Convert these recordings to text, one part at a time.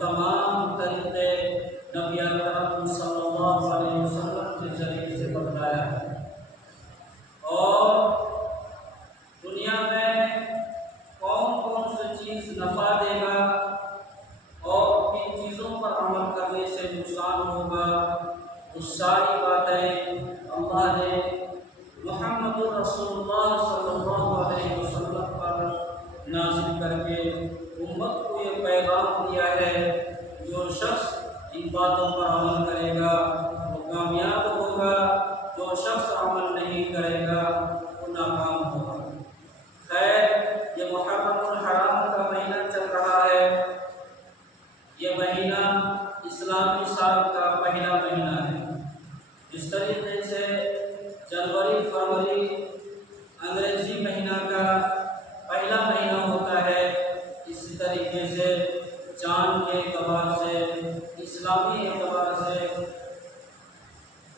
تمام طریقے نبی اکرم صلی اللہ علیہ وسلم کے ذریعے سے بتلایا ہے، اور دنیا میں کون کون سی چیز نفع دے گا اور کن چیزوں پر عمل کرنے سے نقصان ہوگا، وہ ساری باتیں اللہ نے محمد رسول اللہ صلی اللہ علیہ وسلم پر نازل کر کے امت کو یہ پیغام دیا ہے، جو شخص ان باتوں پر عمل کرے گا وہ کامیاب ہوگا، جو شخص عمل نہیں کرے گا وہ ناکام ہوگا۔ خیر، یہ محرم الحرام کا مہینہ چل رہا ہے، یہ مہینہ اسلامی سال کا پہلا مہینہ ہے۔ جس طریقے سے جنوری فروری انگریزی مہینہ کا پہلا مہینہ ہوتا ہے، اسی طریقے سے چاند کے اعتبار سے، اسلامی اعتبار سے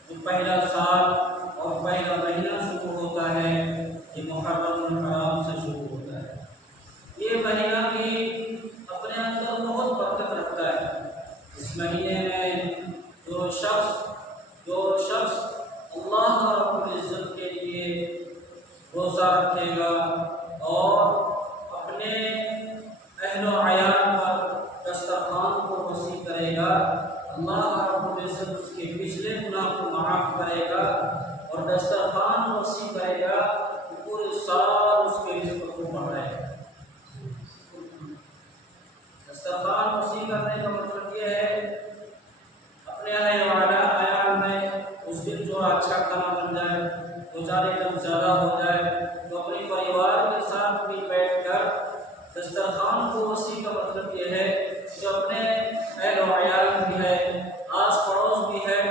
جو پہلا سال اور پہلا مہینہ شروع ہوتا ہے یہ محرم الحرام سے شروع ہوتا ہے۔ یہ مہینہ بھی اپنے اندر بہت برکت رکھتا ہے۔ اس مہینے میں جو شخص اللہ رب العزت کے لیے روزہ رکھے گا اور اپنے اہل و عیال پر دسترخوان کو وسیع کرے گا، اللہ رب العزت اس کے پچھلے گناہ کو معاف کرے گا اور دسترخوان وسیع کرے گا، پورے سال اس کے رزق کو بڑھائے گا۔ دسترخوان وسیع کرنے کا مطلب یہ ہے اپنے اہل و عیال میں اس دن جو اچھا کھانا بن جائے، دو چار ایٹم زیادہ ہو جائے، تو اپنے پریوار کے ساتھ بھی بیٹھ کر دسترخوان کو وسیع کا مطلب یہ ہے جو اپنے اہل و عیال بھی ہے، آس پڑوس بھی ہے،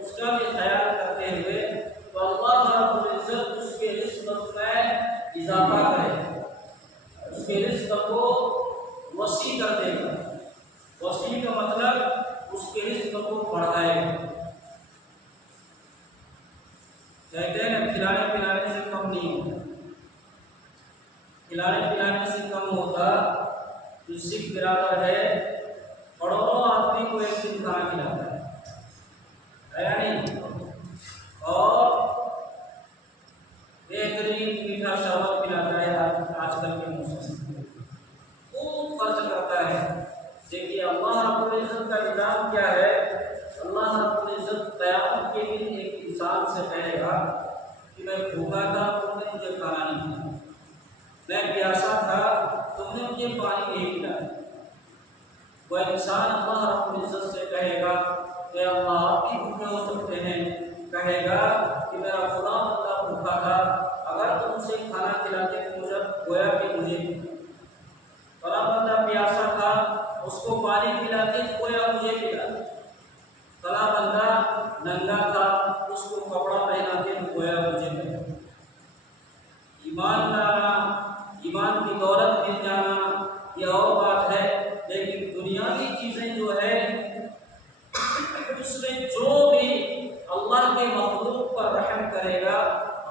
اس کا بھی خیال کرتے ہوئے تو اللہ رب العزت اس کے رزق میں اضافہ کرے، اس کے رزق کو وسیع کر دے گا۔ وسیع کا مطلب اس کے رزق کو بڑھائے گا۔ کہتے ہیں نا کھلانے پلانے سے کم نہیں ہوتا، کھلانے پلانے سے کم ہوتا جو سکھ برادر ہے کروڑوں آدمی کو ایک دن کھانا کھلاتا ہے یا نہیں، اور بہترین میٹھا شربت پلاتا ہے آج کل کے موسم میں، خوب خرچ کرتا ہے۔ دیکھیے اللہ رب العزت کا نظام کیا ہے، اللہ رب العزت قیامت کے دن ایک انسان سے کہے گا کہ میں بھوکا تھا تم نے مجھے کھانا نہیں دیا، میں پیاسا تھا تم نے مجھے پانی نہیں پلایا۔ وہ انسان اللہ رب العزت سے کہے گا کہ اللہ آپ بھی بھوکے ہو سکتے ہیں، کہے گا کہ میرا فلاں بندہ بھوکا تھا، اگر تم اسے کھانا کھلاتے تو مجھے گویا کہ مجھے فلاں بندہ پیاسا تھا اس کو پانی پلاتے گویا مجھے پلاتے، فلاں بندہ ننگا تھا اس کو کپڑا پہناتے گویا مجھے پہناتے۔ ایمان لانا، ایمان کی دولت مل جانا یہ اور بات ہے، لیکن دنیاوی چیزیں جو ہے اس میں جو بھی اللہ کے مخلوق پر رحم کرے گا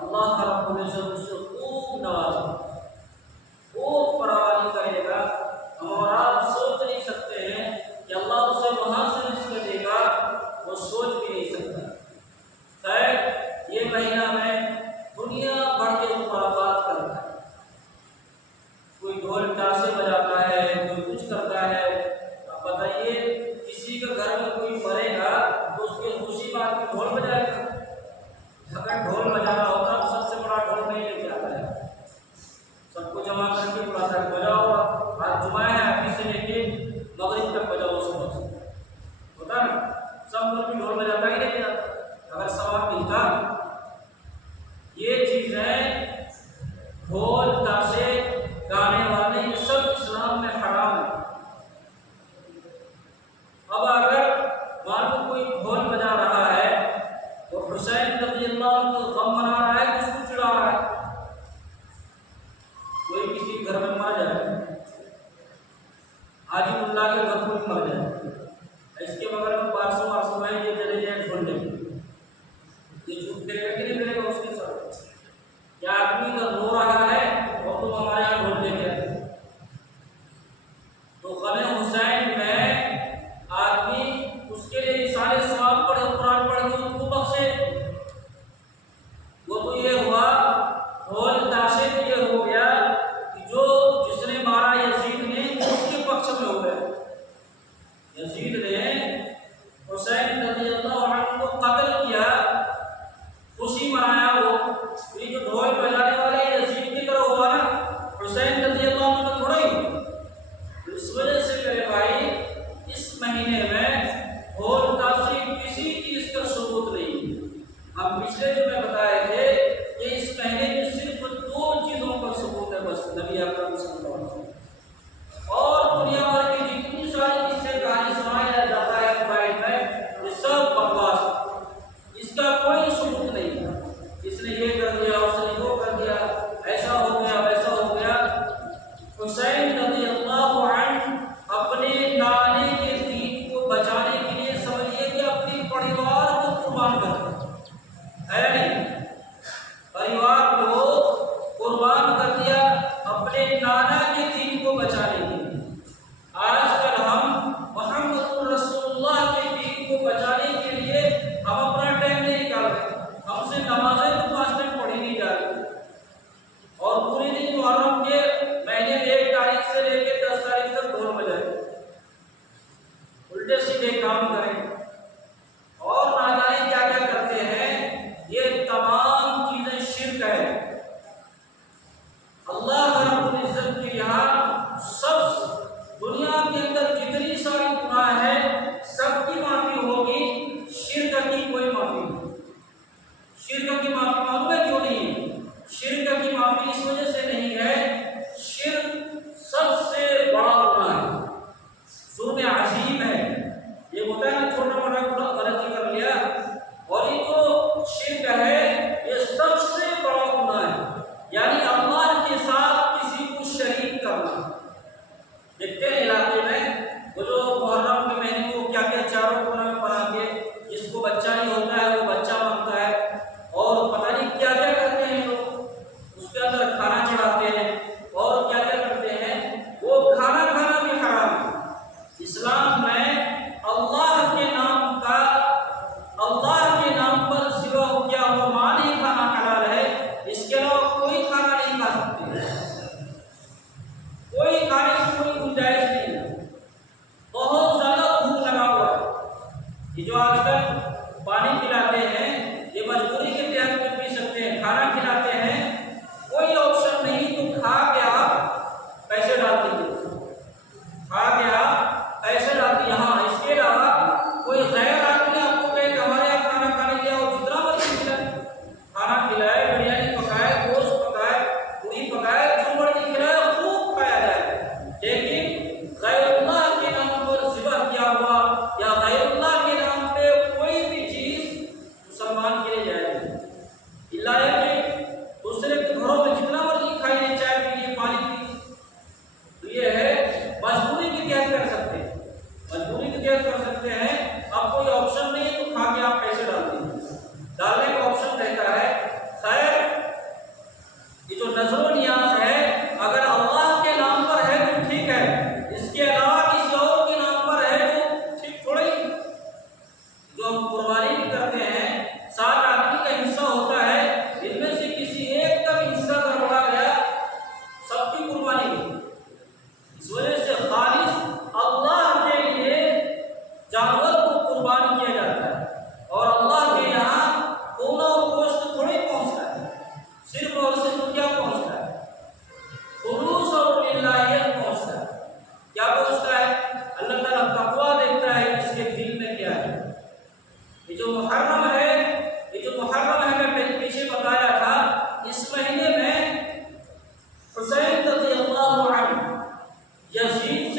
اللہ رب العزت اس سے خوب نوازے گا، خوب فراوانی کرے گا۔ اور آپ سوچ نہیں سکتے ہیں کہ اللہ اسے وہاں سے رزق دے گا، وہ سوچ بھی نہیں سکتا۔ خیر، یہ مہینہ میں دنیا بھر کے خرافات کرتا ہے، کوئی ڈھول ٹاسے بجاتا ہے، کوئی کچھ کرتا ہے۔ اب بتائیے کسی کے گھر میں کوئی مرے گا تو اس کی خوشی بات میں ڈھول بجائے گا؟ اگر ڈھول بجانا ہوتا تو سب سے بڑا ڈھول نہیں لے کے آتا ہے، سب کو جمع کر کے بلاتا ہے، بجاؤ آج جمعہ ہے ابھی سے لے کے مغرب تک بجاؤ، صبح سے ہوتا نا، سب لوگ بھی ڈھول بجاتا ہی نہیں جاتا اگر ثواب ملتا۔ یہ چیزیں ڈھول تاشے گانے والے یہ سب اسلام میں حرام ہے۔ اب اگر معلوم کوئی ڈھول بجا رہا ہے تو حسین رضی اللہ عنہ کو غم منا رہا ہے، کس کو چڑھا رہا ہے؟ کوئی کسی گھر میں مر جائے، حاجی اللہ کے گھر کوئی مر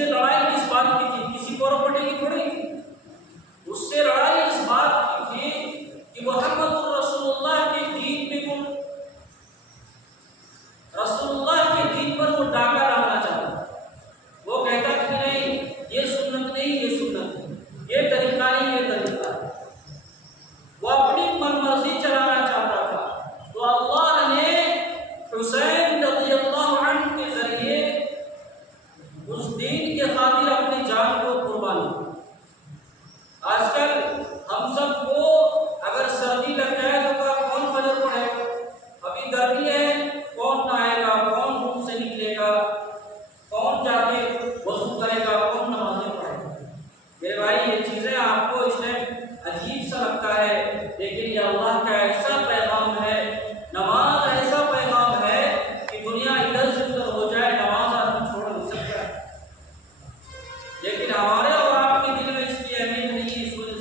سے لڑائی کس بات کی تھی؟ کسی پراپرٹی کی تھوڑی تھی، اس سے لڑائی اس بات کی تھی کہ محمد رسول اللہ کے دین پہ وہ رسول اللہ کے دین پر وہ ڈاکہ ڈالنا چاہتا، وہ کہتا کہ نہیں یہ سنت نہیں، یہ سنت ہے، یہ طریقہ نہیں، یہ طریقہ ہے، وہ اپنی من مرضی چلانا چاہتا تھا۔ تو اللہ نے حسین رضی اللہ عنہ کے ذریعے اس دین کے خاطر اپنی جان کو قربان کیا۔ آج کل ہم سب کو اگر سردی لگ جائے تو کون فجر پڑھے گا؟ ابھی گرمی ہے، کون نہائے گا، کون روم سے نکلے گا، کون جا کے وضو کرے گا، کون نمازیں پڑھے گا؟ میرے بھائی یہ چیزیں آپ کو اس ٹائم عجیب سا لگتا ہے، لیکن یہ اللہ کا ایسا پیغام ہے، نماز ایسا پیغام ہے کہ دنیا ادھر سے ادھر ہو جائے، نماز آدمی چھوڑ نہیں سکتا ہے، لیکن ہمارے اور آپ کے دل میں اس کی اہمیت نہیں ہے۔ اس وجہ سے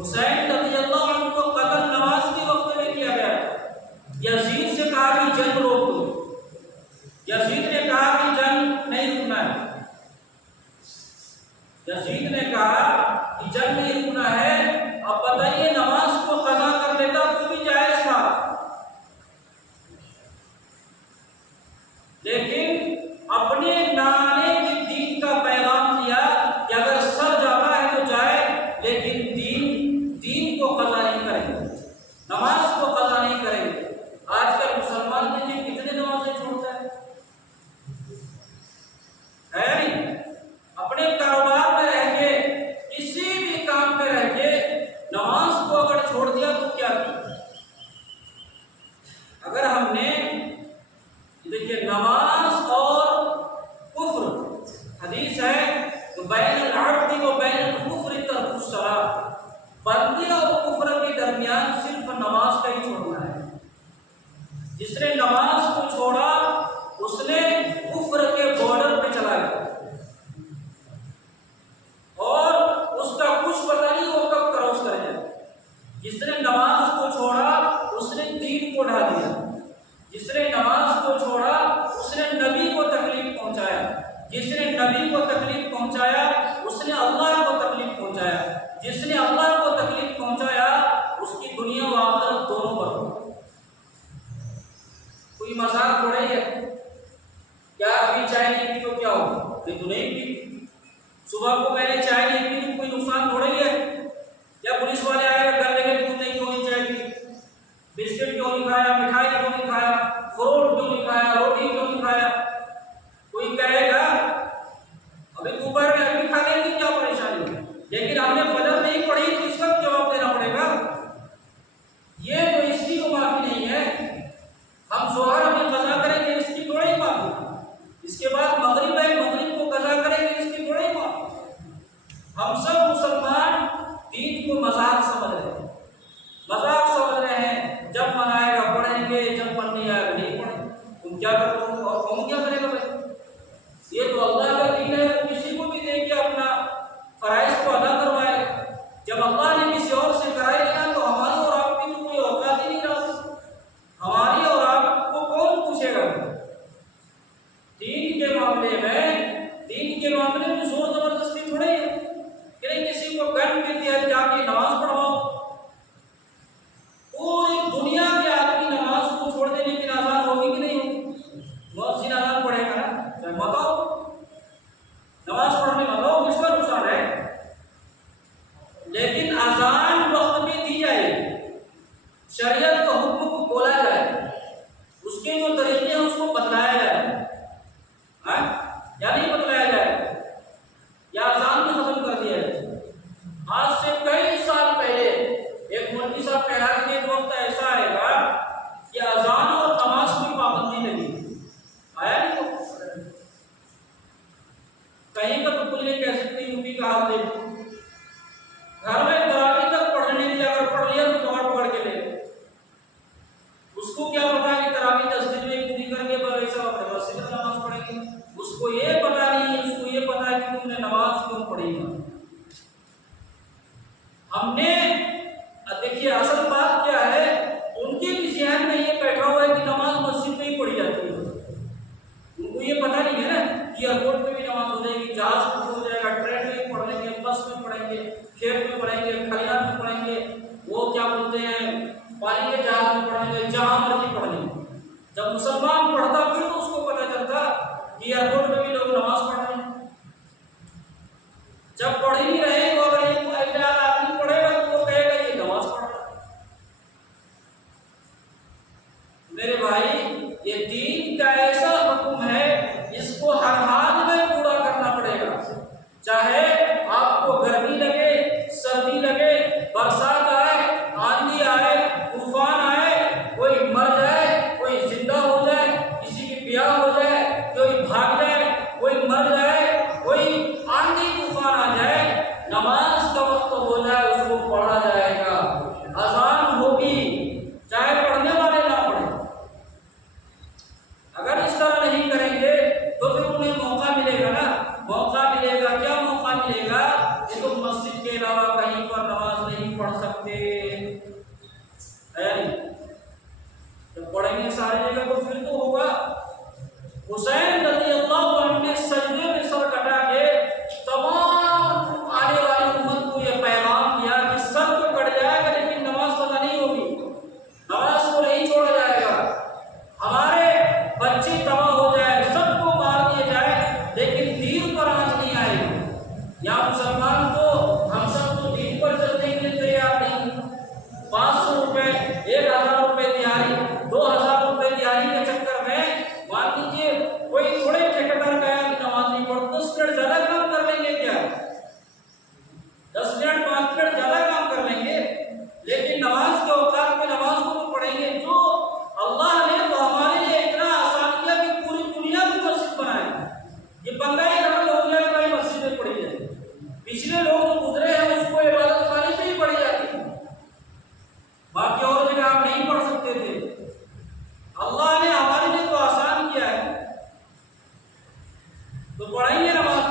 حسین رضی اللہ عنہ کو قتل نماز کے وقت میں کیا گیا۔ یزید سے کہا کہ جنگ روک دو، یزید نے کہا کہ جنگ نہیں رکنا ہے، یزید نے کہا کہ جنگ نہیں رکنا ہے۔ اب بتائیے نماز کو قضا کر لیتا تو بھی جائز تھا، لیکن اپنے نانے کے دین کا پیغام دیا کہ اگر سر جاتا ہے تو جائے، لیکن دین کو قضا نہیں کریں گے، نماز کو قضا نہیں کریں گے۔ آج کل مسلمان کے لیے کتنے نمازیں چھوڑتا ہے نہیں؟ اپنے کاروبار میں رہ کے، کسی بھی کام میں رہ کے نماز کو اگر چھوڑ دیا تو کیا کیا؟ اگر ہم نے دیکھیے نماز اور کفر، حدیث ہے بین العبد و بین الکفر ترک الصلاۃ، بندے اور کفر کے درمیان صرف نماز کا ہی چھوڑنا ہے۔ جس نے نماز کو چھوڑا اس نے کفر کے بارڈر پہ چلا گیا، اور اس کا کچھ پتہ نہیں وہ کب کراس کر جائے۔ جس نے نماز کو چھوڑا اس نے دین کو ڈھا دیا، جس نے نماز کو چھوڑا اس نے نبی کو تکلیف پہنچایا، جس نے نبی کو تکلیف پہنچایا اس نے اللہ کو تکلیف پہنچایا، جس نے اللہ کو تکلیف پہنچایا اس کی دنیا و آخرت دونوں برباد۔ کوئی مذاق تھوڑا ہی ہے، کیا ابھی چائے نہیں پی تو کیا ہوگا؟ یہ تو نہیں پی، صبح کو میں نے چائے نہیں پی تو کوئی نقصان تھوڑا ہی ہے؟ یا پولیس والے آئے گا گھر لے کے تم نے کیوں نہیں چائے پی، بسکٹ کیوں نہیں کھایا، مٹھائی کیوں نہیں کھایا، فروٹ کیوں نہیں کھایا، روٹی کیوں نہیں کھایا؟ کوئی کہے گا ابھی دوپہر میں ابھی کھا لیں گے کیا پریشانی ہے، لیکن ہم نے فجر نہیں پڑھی تو اس وقت جواب دینا پڑے گا۔ یہ تو اس کی تو معافی نہیں ہے، ہم ظہر ابھی قضا کریں گے اس کی تھوڑی معافی، اس کے بعد مغرب ہے مغرب کو قضا کریں گے اس کی تھوڑی معافی۔ ہم سب مسلمان دین کو مذاق سمجھ رہے ہیں، مذاق سمجھ رہے ہیں، جب من آئے گا پڑھیں گے، جب من نہیں آئے گا نہیں پڑھیں گے، تم کیا کرو گے اور کون کیا کرے گا بھائی؟ یہ تو اللہ کا دین ہے، کسی کو بھی دے کے اپنا فرائض کو ادا کروائے۔ جب اللہ نے کسی اور سے کرائے گا تو ہماری اور آپ کی تو کوئی اوقات ہی نہیں رہا، ہماری اور آپ کو کون پوچھے گا؟ دین کے معاملے میں زور زبردستی تھوڑے ہے کہ نہیں کسی کو گن کے تحت جا کے نماز پڑھواؤ۔ پوری دنیا کے آدمی نماز کو چھوڑ دینے کی آزان ہوگی کہ نہیں ہوگی؟ مؤذن آزان پڑھے گا نا، چاہے مت آؤ، نماز پڑھنے مت آؤ، کس کا نقصان ہے؟ لیکن اذان وقت میں دی جائے، شریعت کا حکم کو بولا جائے، اس کے جو طریقے ہیں اس کو بتلایا جائے، یا نہیں بتلایا جائے، یا اذان میں ختم کر دیا جائے۔ آج سے کئی سال پہلے ایک مولوی صاحب کہہ رہا کہ ایک وقت ایسا آئے گا کہ اذان اور نماز کی پابندی لگی، آیا نہیں تو کہیں کا تو کچھ نہیں کہہ سکتے، یوپی کا حال دیکھ، گھر میں تراویح تک پڑھنے دیا، اگر پڑھ لیا تو پکڑ پکڑ کے لے، اس کو کیا پتا کہ تراویح 10 دن میں پوری کر کے ایسا مسجد میں نماز پڑھیں گے، اس کو یہ پتا نہیں ہے، اس کو یہ پتا ہے کہ تم نے نماز کیوں پڑھی ہے۔ ہم نے دیکھیے اصل بات کیا ہے، ان کے بھی ذہن میں یہ بیٹھا ہوا ہے کہ نماز مسجد میں ہی پڑھی جاتی ہے، ان کو یہ پتا نہیں ہے نا کہ ایئرپورٹ پہ بھی کی نماز ہو جائے گی، جہاز میں ہو جائے گا، ٹرین میں پڑھیں گے، بس میں پڑھیں گے، کھیت میں پڑھیں گے، کھلیان میں پڑھیں گے، وہ کیا بولتے ہیں پانی کے جہاز میں پڑھیں گے، جہاں مرضی پڑھیں گے۔ جب مسلمان پڑھتا پھر تو اس کو پتہ چلتا کہ ایئرپورٹ میں بھی لوگ نماز پڑھ رہے ہیں۔ جب پڑھ ہی نہیں رہے تو اگر ایک آدمی پڑھے گا تو وہ کہے گا یہ نماز پڑھ رہا ہے۔ میرے بھائی یہ دین کا ایسا حکم ہے اس کو ہر حال میں پورا کرنا پڑے گا، چاہے آپ کو گرمی لگے، سردی لگے، برسات آئے، آندھی آئے، طوفان آئے، کوئی مر جائے، کوئی زندہ ہو جائے، کسی کی بیاہ ہو جائے، کوئی بھاگ جائے، کوئی مر جائے، کوئی آندھی طوفان آ جائے، نماز کا وقت ہو جائے اس کو پڑھا جائے گا، اذان ہوگی چاہے پڑھنے والے نہ پڑھیں۔ اگر اس طرح نہیں کریں گے تو پھر انہیں موقع ملے گا نا، موقع ملے گا، کیا موقع ملے گا کہ تم مسجد کے علاوہ کہیں پر نماز نہیں پڑھ سکتے، ہے نہیں؟ جب پڑھیں گے ساری جگہ تو پھر تو ہوگا۔ حسین رضی اللہ عنہ نے سجدے میں سر کٹا کے تمام آنے والی امت کو یہ پیغام دیا کہ سر تو کٹ جائے گا لیکن نماز قضا نہیں ہوگی، نماز کو نہیں چھوڑا جائے گا، ہمارے بچے تباہ ہو جائے، سب کو مار دیا جائے لیکن دین پر آنچ نہیں آئے گی۔ یا مسلمان کو ہم سب کو دین پر چلنے کے لیے تیار نہیں، 500 روپے، 1000 روپے دیہائی، 2000 روپے دیہائی کے چکر میں مان لیجیے کوئی تھوڑے ٹھیکیدار گیا کہ نماز نہیں پڑھ، 10 منٹ زیادہ کام کر لیں گے، کیا 10 منٹ 5 منٹ زیادہ کام کر لیں گے، لیکن نماز کے اوقات میں نماز کو تو پڑھیں گے۔ جو اللہ نے تو ہمارے لیے اتنا آسان کیا کہ پوری دنیا کی مسجد بنائی، یہ بندہ ہی رہا لوگ لے کر مسجد میں پڑھی جائے، پچھلے لوگ جو گزرے ہیں اس کو عبادت خانے سے ہی پڑھی جاتی ہے، باقی اور جگہ آپ نہیں پڑھ سکتے تھے۔ اللہ نے ہمارے لیے تو آسان کیا ہے، تو پڑھیں گے نماز۔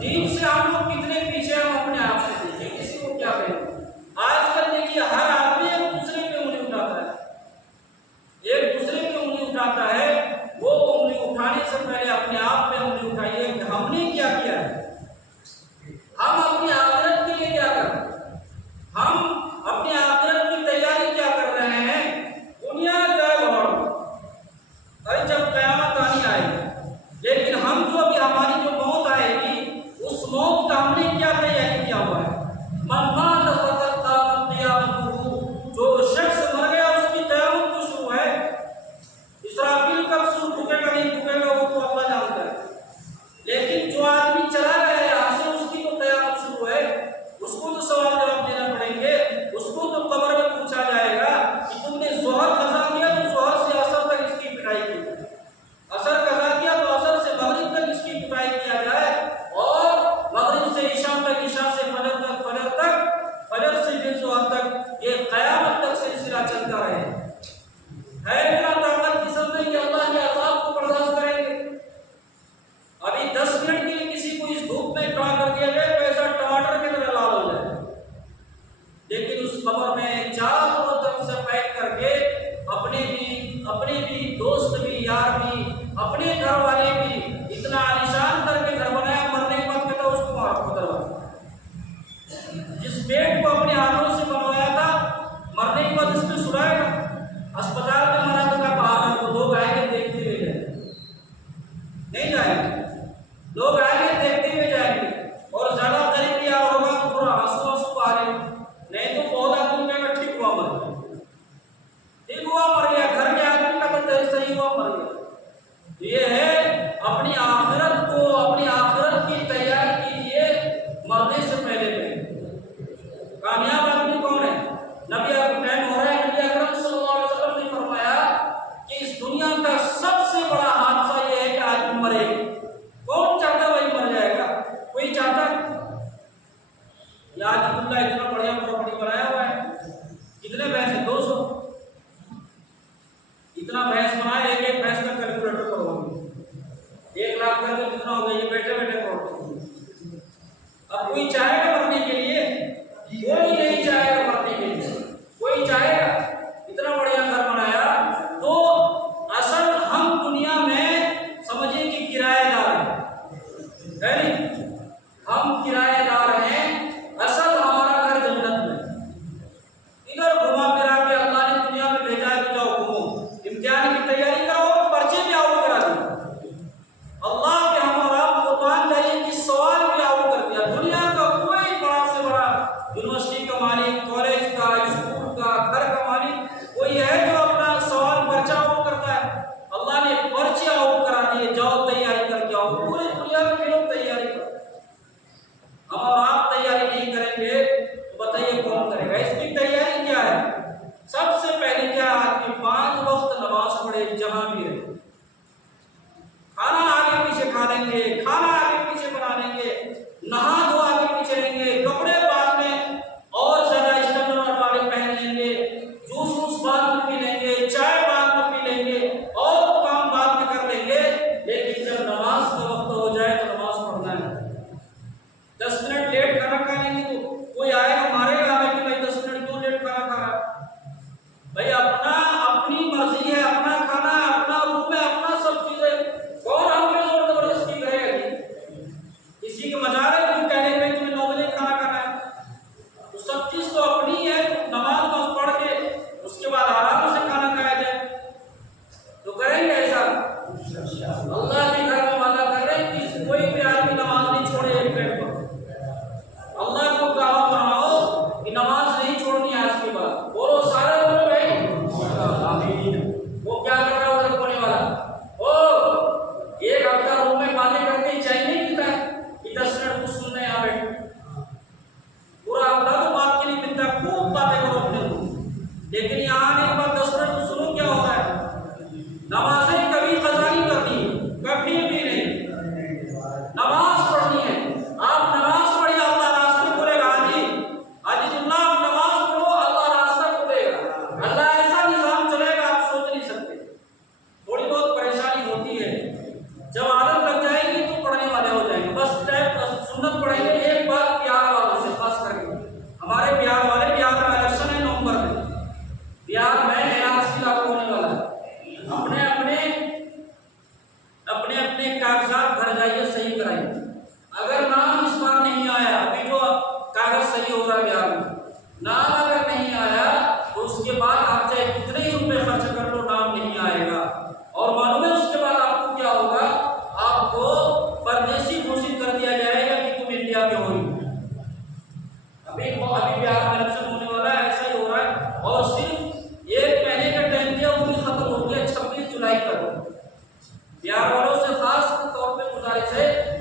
دین سے ہم لوگ کتنے پیچھے، ہم اپنے آپ سے دیکھیں کسی کو کیا کہیں۔ آج کل دیکھیے ہر آدمی ایک دوسرے پہ انگلی اٹھاتا ہے، ایک دوسرے پہ انگلی اٹھاتا ہے، وہ انگلی اٹھانے سے پہلے اپنے آپ پہ انگلی اٹھائیے کہ ہم نے کیا کیا ہے، ہم اپنی آخرت کے لیے کیا کر رہے ہیں، ہم اپنی آخرت کی تیاری کیا کر رہے ہیں۔ دنیا جائے بھاڑ، ارے جب قیامت آنی آئے گی، لیکن ہم جو ابھی ہماری جو موت آئے گی اس موت کا ہم نے کیا تیاری کیا ہوا ہے۔ من مات فقد قامت قیامتہ، جو شخص مر گیا اس کی قیامت تو شروع ہے۔ اسرافیل کب سور پھونکے گا نہیں پھونکے گا وہ تو اللہ جانتا ہے، لیکن جو آدمی چلا گیا یہاں سے اس کی تو قیامت شروع ہے، اس کو تو سوال جواب دینا پڑیں گے، اس کو تو قبر میں پوچھا جائے گا کہ تم نے ظہر قضا کیا تو ظہر سے اثر تک اس کی پٹائی کی، اثر قضا کیا تو اثر سے مغرب تک اس کی پٹائی کیا جائے، اور مغرب سے عشاء تک، عشاء سے فجر تک، فجر تک، فجر سے پھر ظہر تک، یہ قیامت تک سلسلہ چلتا رہے۔ ہے اتنا طاقت جسم میں کہ اللہ کے عذاب کو برداشت کریں گے؟ ابھی 10 منٹ کے لیے کسی کو اس دھوپ میں کھڑا کر دیا جائے تو ایسا ٹماٹر کی طرح لال ہو جائے، لیکن اس قبر میں چاروں طرف سے پیک کر کے اپنے بھی دوست بھی، یار بھی، اپنے گھر والے بھی، اتنا عالیشان کر کے گھر بنایا، مرنے کے بعد کہتا اس کو مار کو دروازہ، جس پیٹ کو اپنے ہاتھوں سے بنوایا تھا مرنے کے بعد اس میں سڑائے گا، اسپتال میں مرا تو کا باہر کو لوگ آئیں گے دیکھتے ہوئے جائیں گے، نہیں جائیں گے، لوگ آئیں گے دیکھتے ہوئے جائیں گے، اور زیادہ قریب یا ہوگا تو پورا آنسو آنسو بہارے، نہیں تو پودا تم کہے گا ٹھیک ہوا مر گیا، ٹھیک ہوا مر گیا، گھر کے آدمی کا تو صحیح ہوا مر گیا۔ یہ ہے اپنی آخرت کو، اپنی آخرت کی تیاری کیجیے مرنے سے پہلے پہلے۔ کامیاب آدمی کون ہے؟ نبی ٹائم ہو رہا ہے، نبی اکرم صلی اللہ علیہ وسلم نے فرمایا کہ اس دنیا کا سب سے بڑا حادثہ یہ ہے کہ آدمی مرے، کون چاہتا وہی مر جائے گا، کوئی چاہتا؟ یا اللہ اتنا بڑھیا پراپرٹی بنایا ہوا ہے، کتنے بھینس ہیں؟ 200، اتنا بھینس بنایا، ایک بھینس کا کیلکولیٹر کرو، 1 لاکھ کر کے کتنا ہو گیا، یہ بیٹھے بیٹھے کرو۔ اب کوئی چاہے گا مرنے کے لیے؟ کوئی نہیں چاہے گا مرنے کے لیے، کوئی چاہے گا؟ اتنا بڑھیا گھر بنایا، تو اصل ہم دنیا میں سمجھیں کہ کرایہ دار ہیں،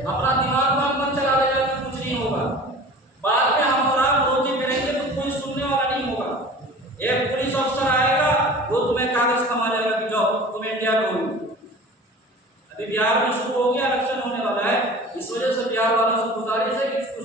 اپنا دماغ وہاں مت چلا لے گا کہ کچھ نہیں ہوگا. بعد میں ہم اور آپ روٹی پھریں گے تو کوئی سننے والا نہیں ہوگا. ایک پولیس افسر آئے گا وہ تمہیں کاغذ کما جائے گا کہ جاؤ تم انڈیا میں ہو. ابھی بہار میں شروع ہو گیا، الیکشن ہونے والا ہے، اس وجہ سے بہار والوں سے گزارش ہے کہ